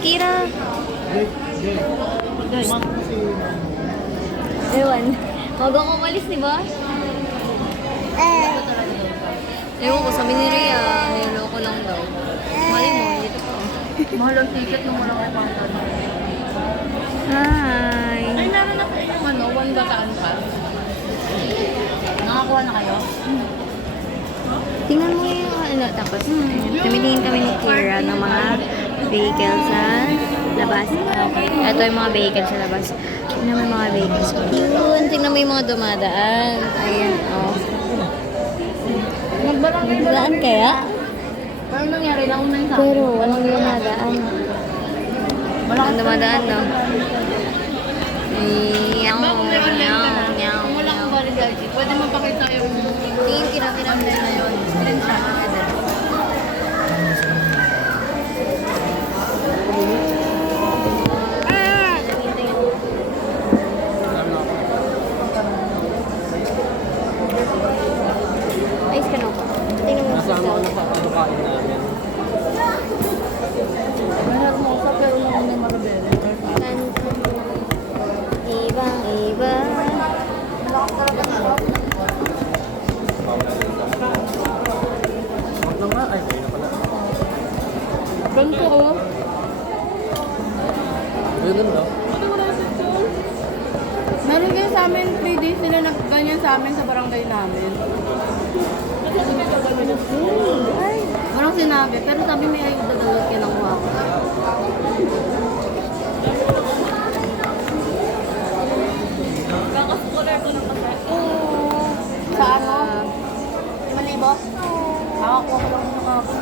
Kira. Ewan. Huwag ako umalis, di ba? Ewan ko, sabi ni Rhea, niloko lang daw. Mali mo, dito po. Mahal ang ticket nung walang ipangkano. Hi. Ay, meron na kayo yung ano, one bataan pa. Nakakuha na kayo? Tingnan mo yung ano, tapos tumitingin kami ni Kira ng mga vehicle sa labas. Okay. Ito yung mga vehicle sa labas. Tingnan mo yung mga vehicles. Yun, tingnan mo yung mga dumadaan. Ayan, oh. Nagbarangay kaya? Pero nangyari, nauna yung sa akin. Pero walang dumadaan. Walang dumadaan, no? Kung wala kang bodyguard, pwede mo pakita yung tingin kinatinamday na yun. Screenshot together. Ayos ka na ako. Tingnan mo sa Nasama na sa pagkain namin. May hermosa pero naman may marabele. Ibang iba. Huwag na nga. Ay, kayo na pala. Ganito oh. Ganun daw. Meron kayo sa amin, 3 days sila nagganyan sa amin sa barangay namin. Parang sinabi, pero sabi may ayuda daw at kinuha ko. Sa ano? 5,000? Nakakuha ko lang ng ako.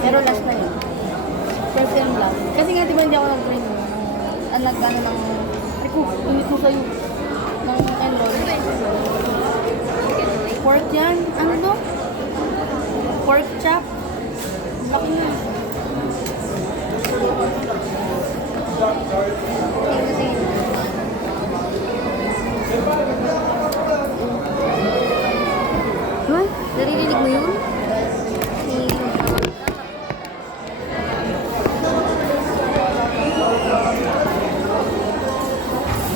Pero last na yun. First time lang. Kasi nga diba hindi ako nag-train mo. Ang nag-ano ng... Ulit mo sa'yo. Ng enroll. Pork yan. Ano to? Pork chop. Laki na. Huh? Naririnig mo yun?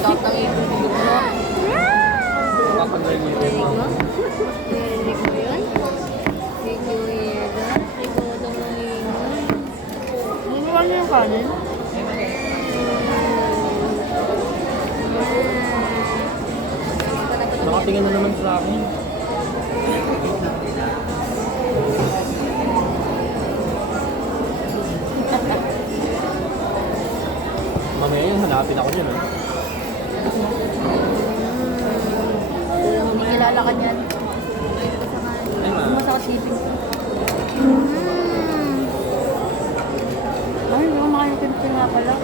Lahat ng ibig mo. Kapag-drive mo yun. Naririnig mo? Naririnig mo yun? Did you hear that? Ikaw daw nanginginig. Niniwan niyo yung kanin? Nakatingin na naman sa akin. Mamaya yun, hanapin ako niyan. Hindi kilala ka niyan. Ay, ma. Hindi mo sa shipping. Ay, hindi ko makayang nga pala.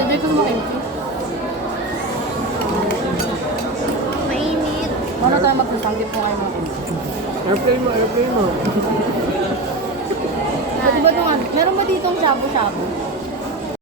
Tuloy ko makimchi. Mainit. Paano tayo magsasanggip mo kayo mga kimchi? Airplane mo, airplane mo. Di ba ito nga, meron ba ditong shabu-shabu?